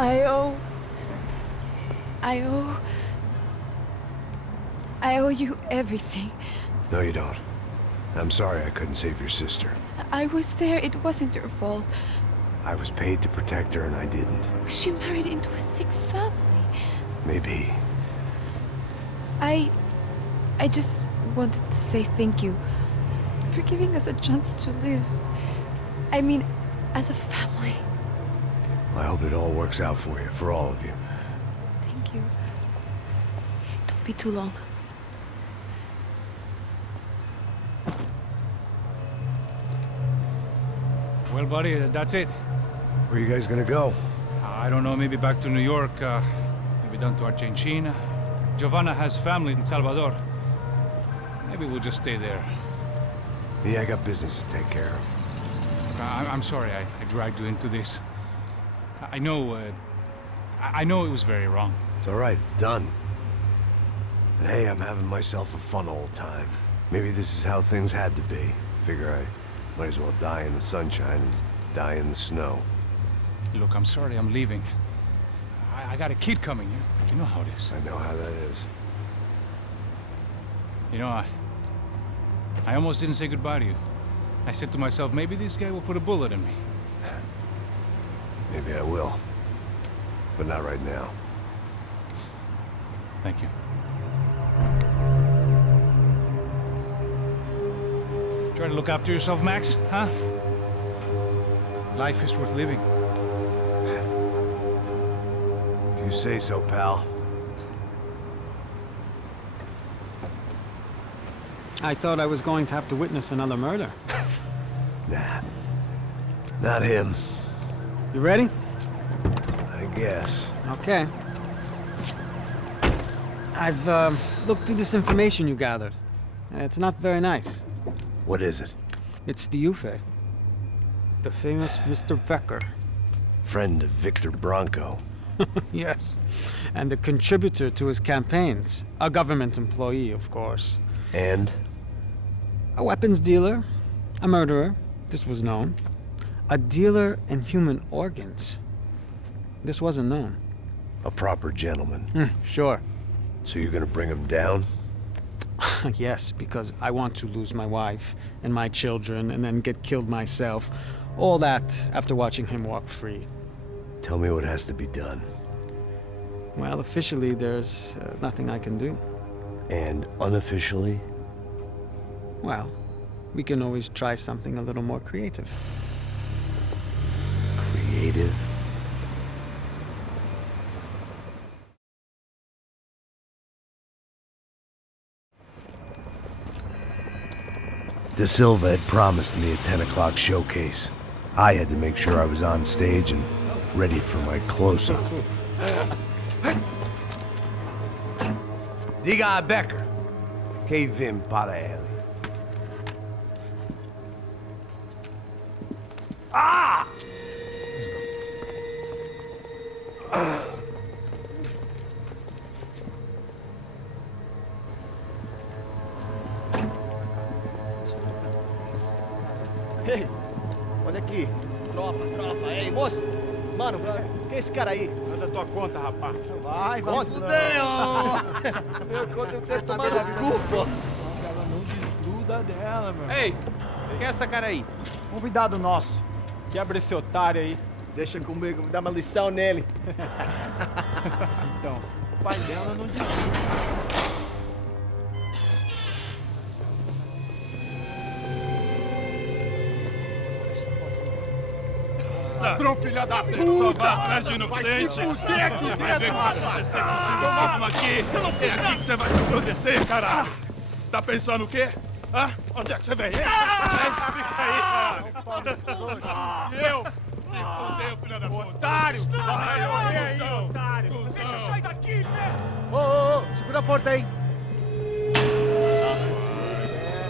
I owe... I owe... I owe you everything. No, you don't. I'm sorry I couldn't save your sister. I was there. It wasn't your fault. I was paid to protect her and I didn't. She married into a sick family. Maybe. I just wanted to say thank you for giving us a chance to live. I mean, as a family. I hope it all works out for you, for all of you. Thank you. Don't be too long. Well, buddy, that's it. Where are you guys gonna go? I don't know, maybe back to New York, maybe down to Argentina. Giovanna has family in Salvador. Maybe we'll just stay there. Me, I got business to take care of. I'm sorry I dragged you into this. I know it was very wrong. It's all right, it's done. But hey, I'm having myself a fun old time. Maybe this is how things had to be. Figure I might as well die in the sunshine as die in the snow. Look, I'm sorry I'm leaving. I got a kid coming. You know how it is. I know how that is. You know, I almost didn't say goodbye to you. I said to myself, maybe this guy will put a bullet in me. Maybe I will. But not right now. Thank you. Try to look after yourself, Max, huh? Life is worth living. If you say so, pal. I thought I was going to have to witness another murder. Nah. Not him. You ready? I guess. Okay. I've looked through this information you gathered. It's not very nice. What is it? It's the Ufe. The famous Mr. Becker. Friend of Victor Bronco. Yes. And a contributor to his campaigns. A government employee, of course. And? A weapons dealer. A murderer. This was known. A dealer in human organs. This wasn't known. A proper gentleman. Sure. So you're gonna bring him down? Yes, because I want to lose my wife and my children and then get killed myself. All that after watching him walk free. Tell me what has to be done. Well, officially, there's nothing I can do. And unofficially? Well, we can always try something a little more creative. Creative? De Silva had promised me a 10 o'clock showcase. I had to make sure I was on stage and ready for my close-up. Diga a Becker. Que vim para ele. Ah! Ei, olha aqui. Tropa. Ei, moço. Mano, quem é esse cara aí? Manda tua conta, rapaz. Vai se fuder, ó! Meu conta eu quero tomar no cu, pô. Ela não desgruda dela, meu. Ei, quem é essa cara aí? Convidado nosso. Quebra esse otário aí. Deixa comigo, vou dar uma lição nele. Então, o pai dela não desgruda. Ladrão, filha da puta! Vai atrás de inocente! Por que aqui dentro, rapaz? Vamos aqui! Eu não fiz nada! Que você vai me proteger, caralho! Tá pensando o quê? Hã? Onde é que você vem? Fica aí, caralho! E eu? Se fudeu, filha da puta! Otário! Vai, aí, otário! Deixa eu sair daqui, né? Ô, segura a porta aí.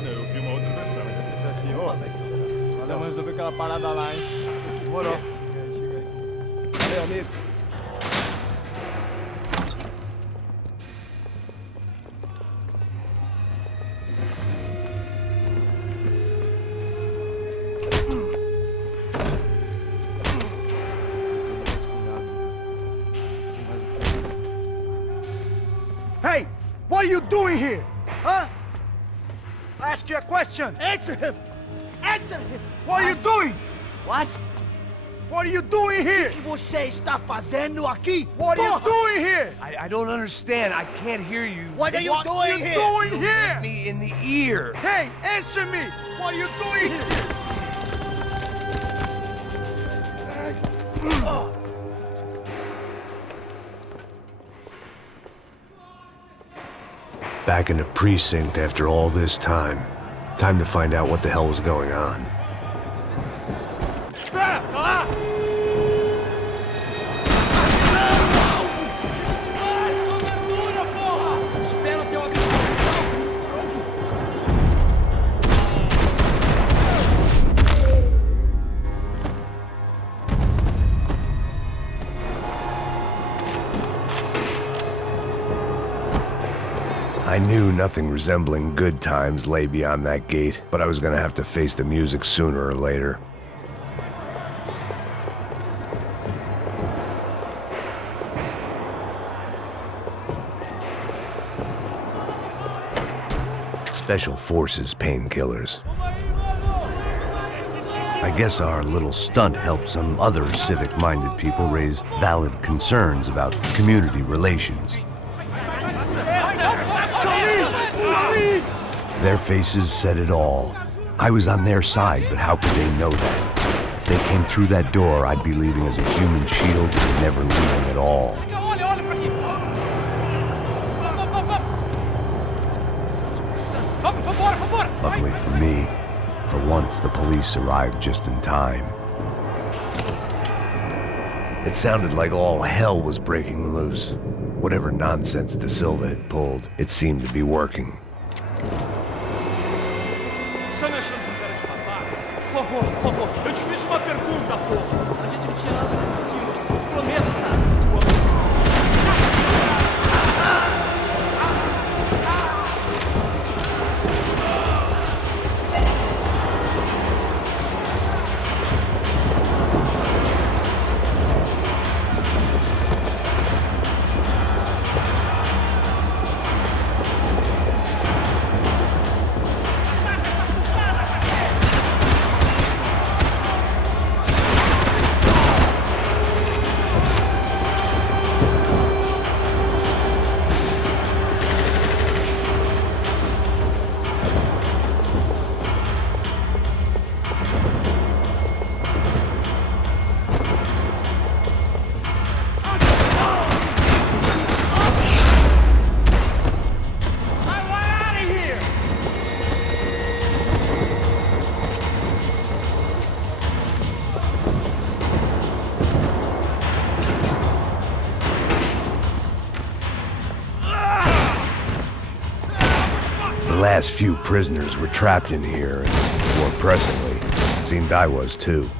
Eu vi uma outra versão. Olha, mas resolver aquela parada lá, hein? Demorou. Valeu, amigo. doing here? Huh? I ask you a question. Answer him! Answer him! What are you doing? What? What are you doing here? O que você está fazendo aqui? What are you doing here? I don't understand. I can't hear you. What are you doing here? You hit me in the ear. Hey, answer me! What are you doing here? Back in the precinct after all this time. Time to find out what the hell was going on. I knew nothing resembling good times lay beyond that gate, but I was gonna have to face the music sooner or later. Special Forces painkillers. I guess our little stunt helped some other civic-minded people raise valid concerns about community relations. Their faces said it all. I was on their side, but how could they know that? If they came through that door, I'd be leaving as a human shield and never leaving at all. Luckily for me, for once the police arrived just in time. It sounded like all hell was breaking loose. Whatever nonsense De Silva had pulled, it seemed to be working. Você me achando com cara de babaca? Por favor, eu te fiz uma pergunta, porra. A gente não tinha nada de prometo, cara. The last few prisoners were trapped in here, and more pressingly, it seemed I was too.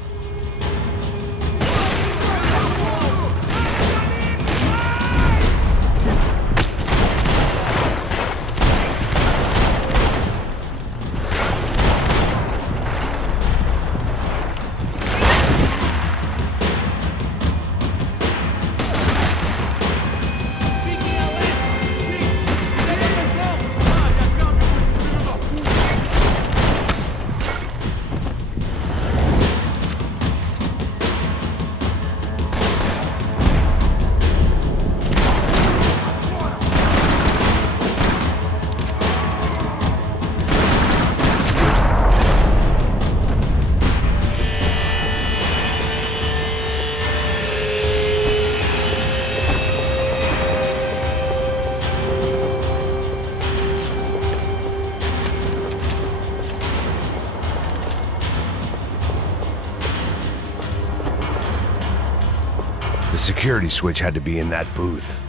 The security switch had to be in that booth.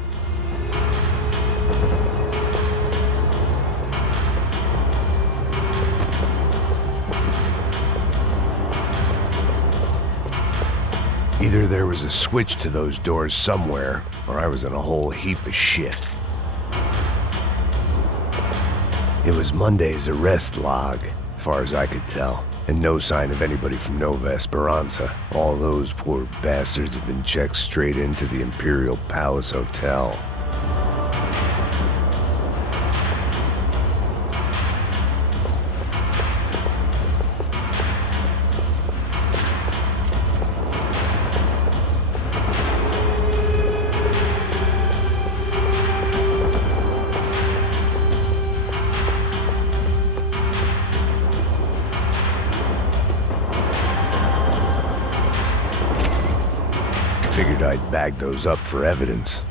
Either there was a switch to those doors somewhere, or I was in a whole heap of shit. It was Monday's arrest log, as far as I could tell. And no sign of anybody from Nova Esperanza. All those poor bastards have been checked straight into the Imperial Palace Hotel. Figured I'd bag those up for evidence.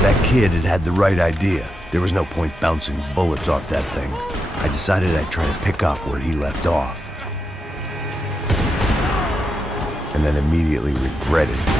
That kid had the right idea. There was no point bouncing bullets off that thing. I decided I'd try to pick up where he left off. And then immediately regretted it.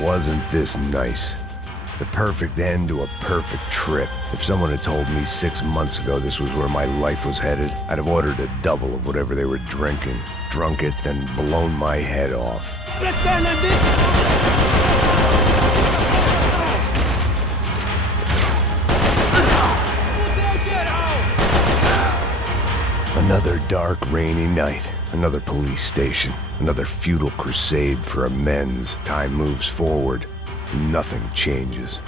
Wasn't this nice? The perfect end to a perfect trip. If someone had told me 6 months ago this was where my life was headed, I'd have ordered a double of whatever they were drinking, drunk it, then blown my head off. Another dark, rainy night. Another police station. Another futile crusade for amends. Time moves forward. Nothing changes.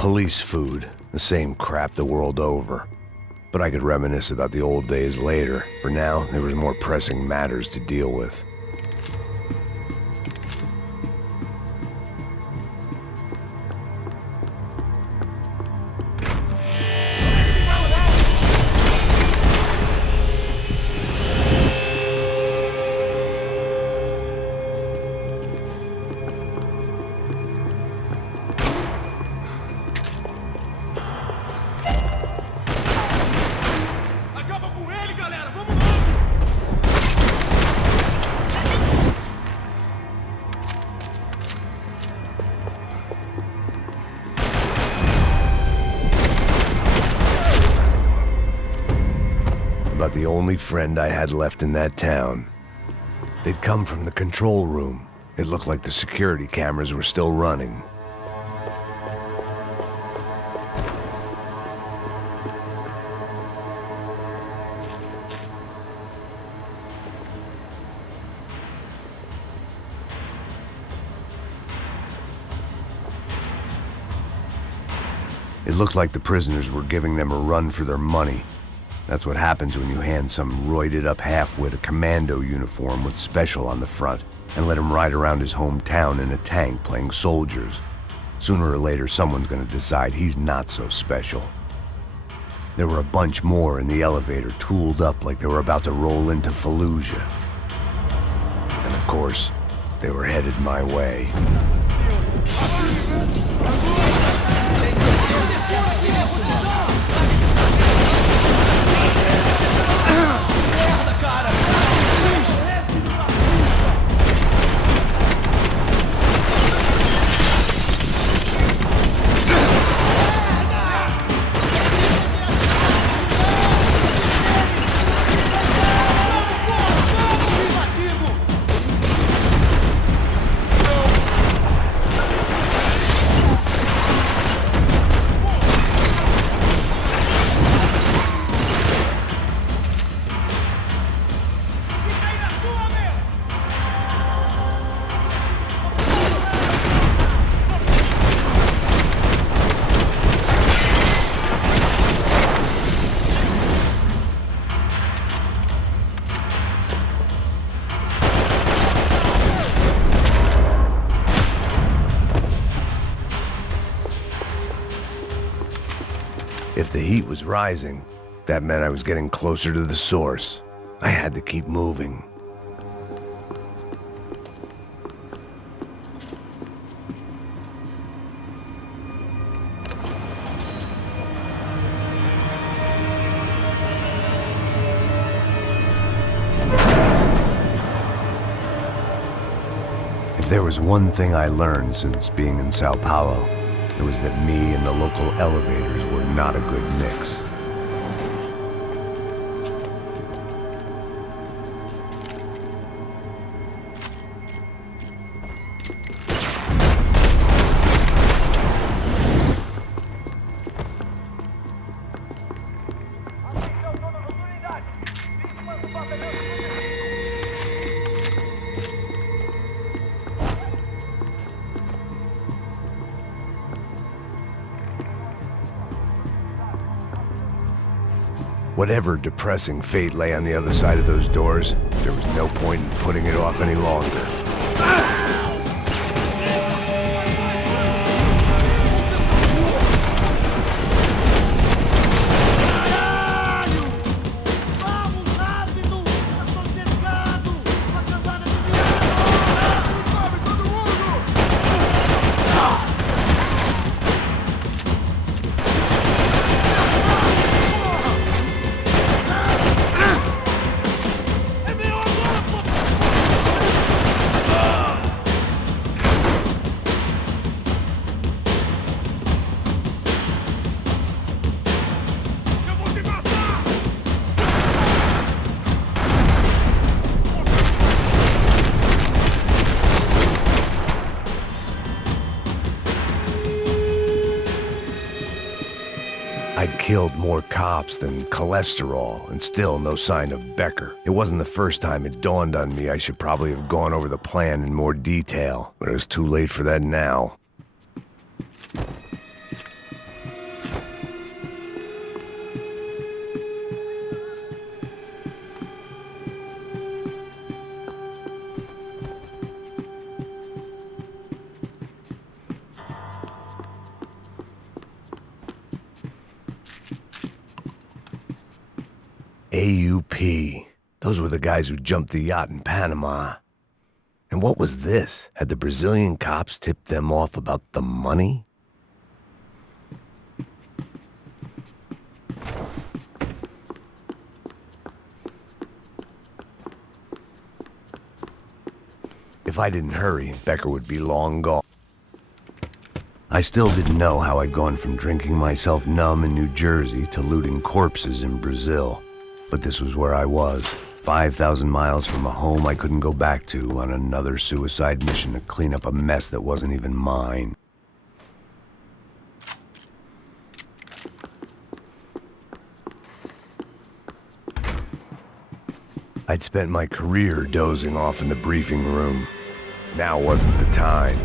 Police food, the same crap the world over. But I could reminisce about the old days later. For now, there was more pressing matters to deal with. About the only friend I had left in that town. They'd come from the control room. It looked like the security cameras were still running. It looked like the prisoners were giving them a run for their money. That's what happens when you hand some roided-up halfwit a commando uniform with special on the front and let him ride around his hometown in a tank playing soldiers. Sooner or later, someone's gonna decide he's not so special. There were a bunch more in the elevator, tooled up like they were about to roll into Fallujah. And of course, they were headed my way. If the heat was rising, that meant I was getting closer to the source. I had to keep moving. If there was one thing I learned since being in Sao Paulo, it was that me and the local elevators were not a good mix. Whatever depressing fate lay on the other side of those doors, there was no point in putting it off any longer. I'd killed more cops than cholesterol, and still no sign of Becker. It wasn't the first time it dawned on me I should probably have gone over the plan in more detail, but it was too late for that now. AUP. Those were the guys who jumped the yacht in Panama. And what was this? Had the Brazilian cops tipped them off about the money? If I didn't hurry, Becker would be long gone. I still didn't know how I'd gone from drinking myself numb in New Jersey to looting corpses in Brazil. But this was where I was, 5,000 miles from a home I couldn't go back to, on another suicide mission to clean up a mess that wasn't even mine. I'd spent my career dozing off in the briefing room. Now wasn't the time.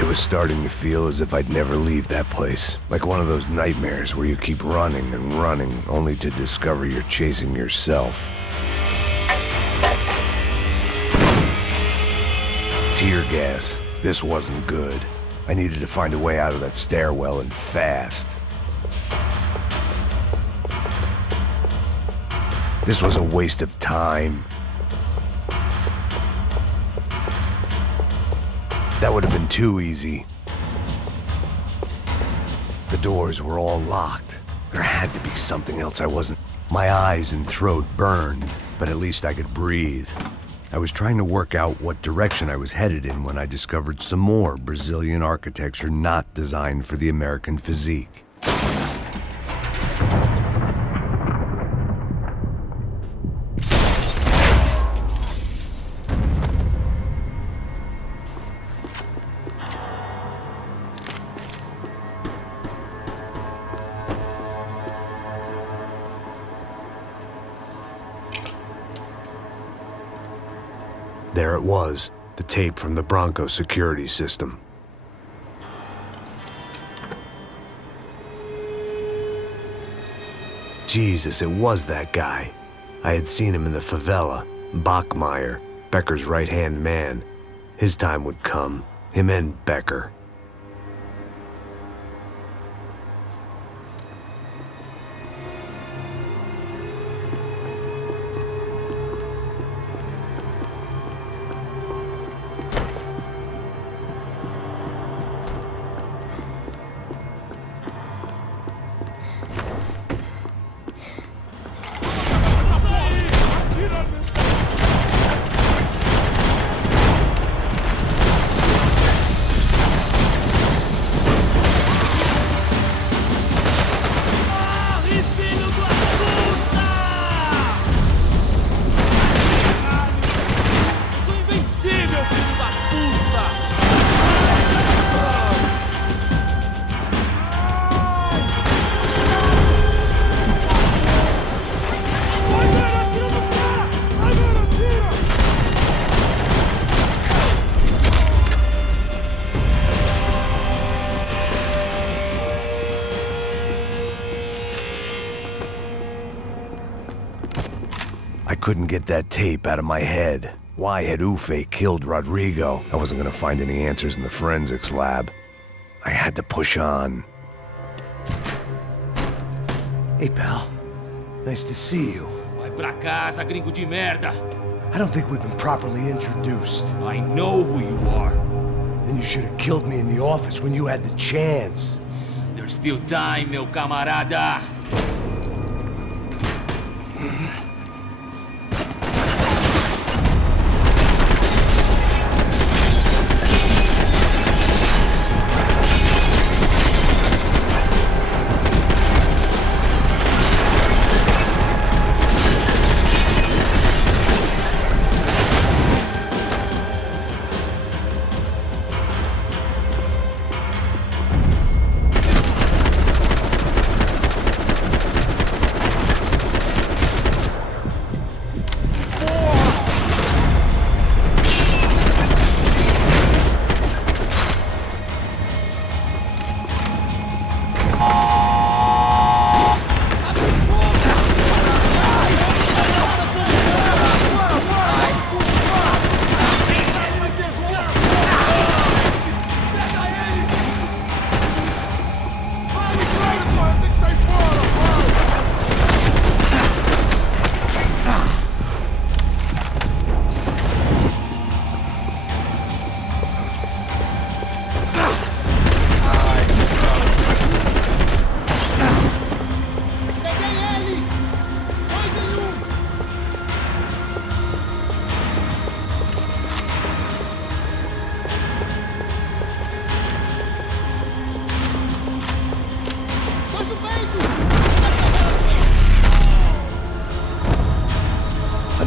It was starting to feel as if I'd never leave that place. Like one of those nightmares where you keep running and running, only to discover you're chasing yourself. Tear gas. This wasn't good. I needed to find a way out of that stairwell, and fast. This was a waste of time. That would have been too easy. The doors were all locked. There had to be something else I wasn't. My eyes and throat burned, but at least I could breathe. I was trying to work out what direction I was headed in when I discovered some more Brazilian architecture not designed for the American physique. There it was, the tape from the Bronco security system. Jesus, it was that guy. I had seen him in the favela, Bachmeyer, Becker's right-hand man. His time would come, him and Becker. I couldn't get that tape out of my head. Why had Ufe killed Rodrigo? I wasn't gonna find any answers in the forensics lab. I had to push on. Hey, pal. Nice to see you. Vai pra casa, gringo de merda. I don't think we've been properly introduced. I know who you are. Then you should have killed me in the office when you had the chance. There's still time, meu camarada.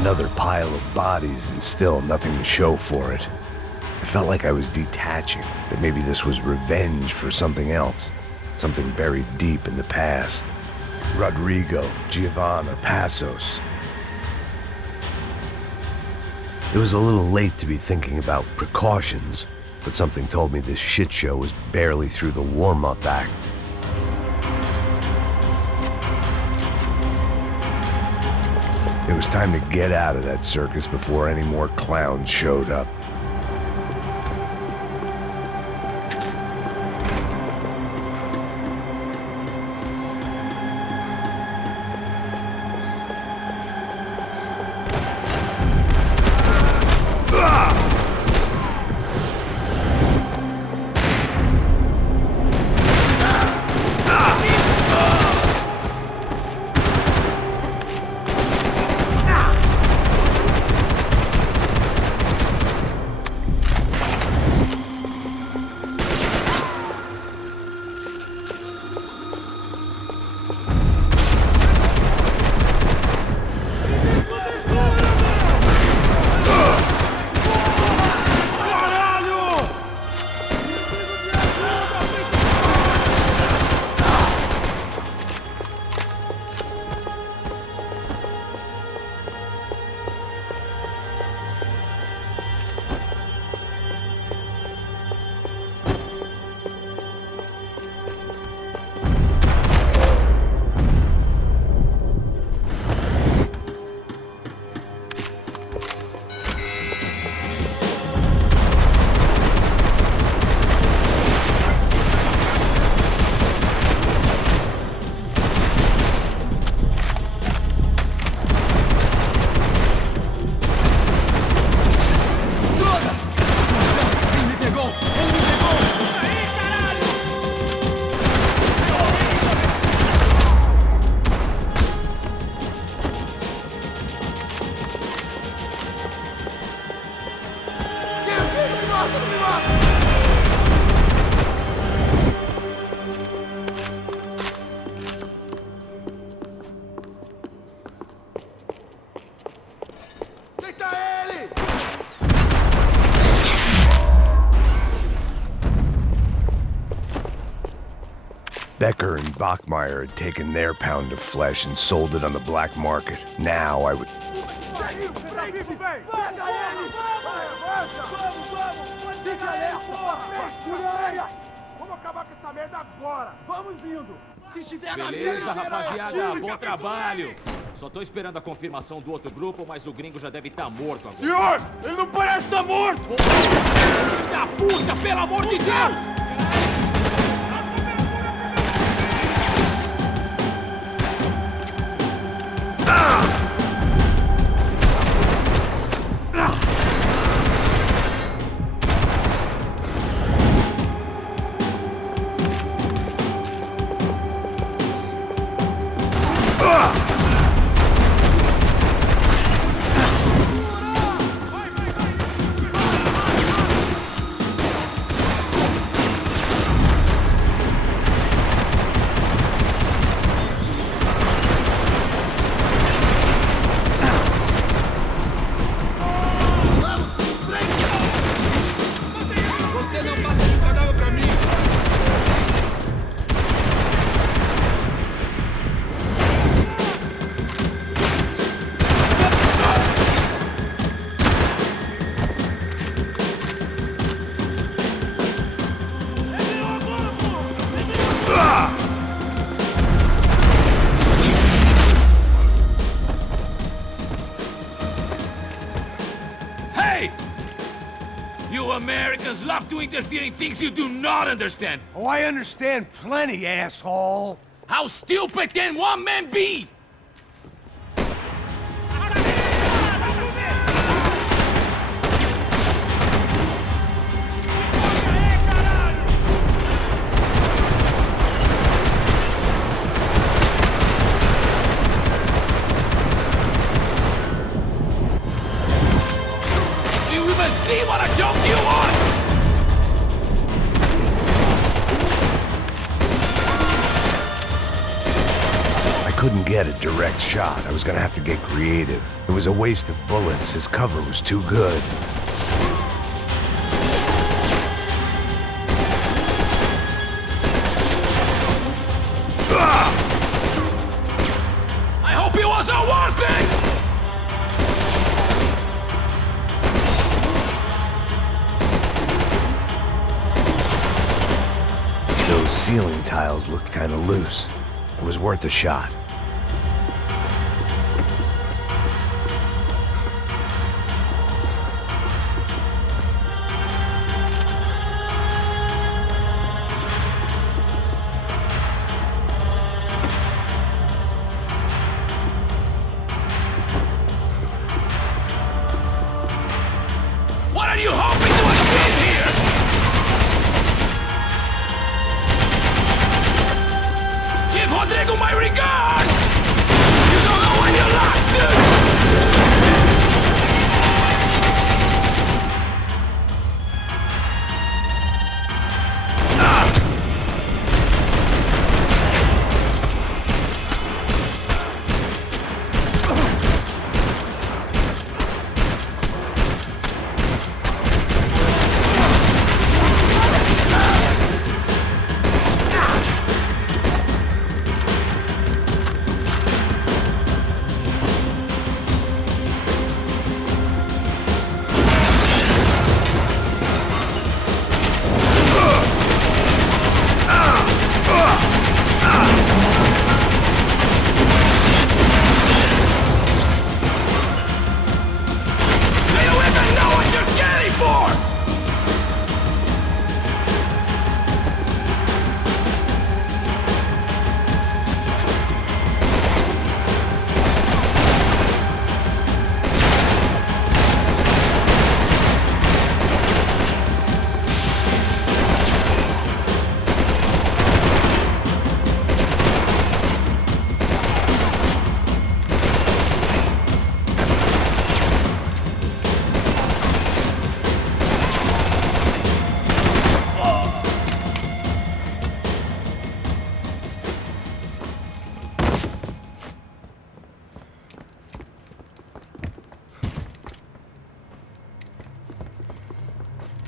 Another pile of bodies and still nothing to show for it. I felt like I was detaching, that maybe this was revenge for something else, something buried deep in the past. Rodrigo, Giovanna, Passos. It was a little late to be thinking about precautions, but something told me this shit show was barely through the warm-up act. It was time to get out of that circus before any more clowns showed up. Becker and Bachmeyer had taken their pound of flesh and sold it on the black market. Now I would... Beleza, rapaziada, bom trabalho. Só tô esperando a confirmação do outro grupo, mas o gringo já deve estar morto agora. Senhor, ele não parece estar morto! Filho da puta, pelo amor de Deus! Americans love to interfere in things you do not understand. Oh, I understand plenty, asshole. How stupid can one man be? Do you even see what a joke you are? I couldn't get a direct shot. I was gonna have to get creative. It was a waste of bullets. His cover was too good. I hope it wasn't worth it! Those ceiling tiles looked kind of loose. It was worth a shot. What are you hoping to achieve here? Give Rodrigo my regards! You don't know when you lost it! Do you even know what you're getting for?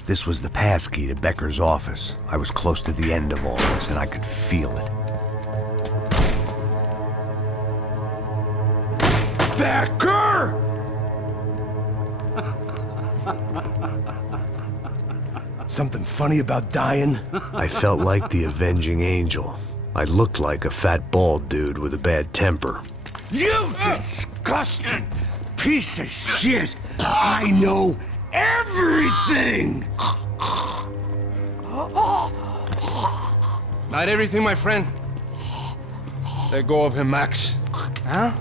This was the passkey to Becker's office. I was close to the end of all this, and I could feel it. Becker! Something funny about dying? I felt like the avenging angel. I looked like a fat bald dude with a bad temper. You disgusting piece of shit! I know everything! Not everything, my friend. Let go of him, Max. Huh?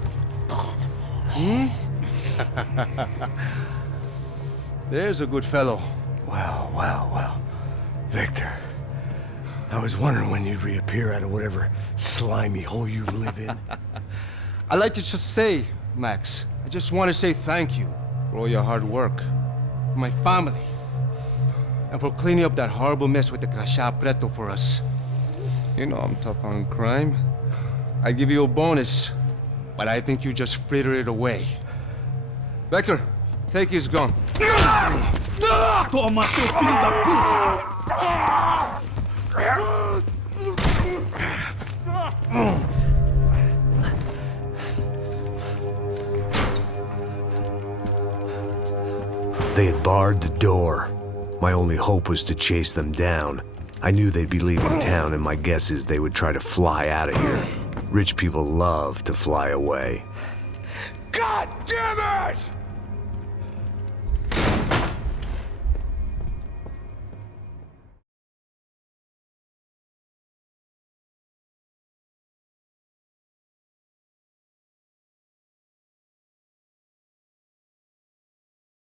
There's a good fellow. Well. Victor, I was wondering when you'd reappear out of whatever slimy hole you live in. I'd like to just say, Max, I just want to say thank you for all your hard work, for my family, and for cleaning up that horrible mess with the Crachá Preto for us. You know I'm tough on crime. I give you a bonus, but I think you just fritter it away. Becker, take his gun. Toma, seu filho da puta! They had barred the door. My only hope was to chase them down. I knew they'd be leaving town, and my guess is they would try to fly out of here. Rich people love to fly away. God damn it!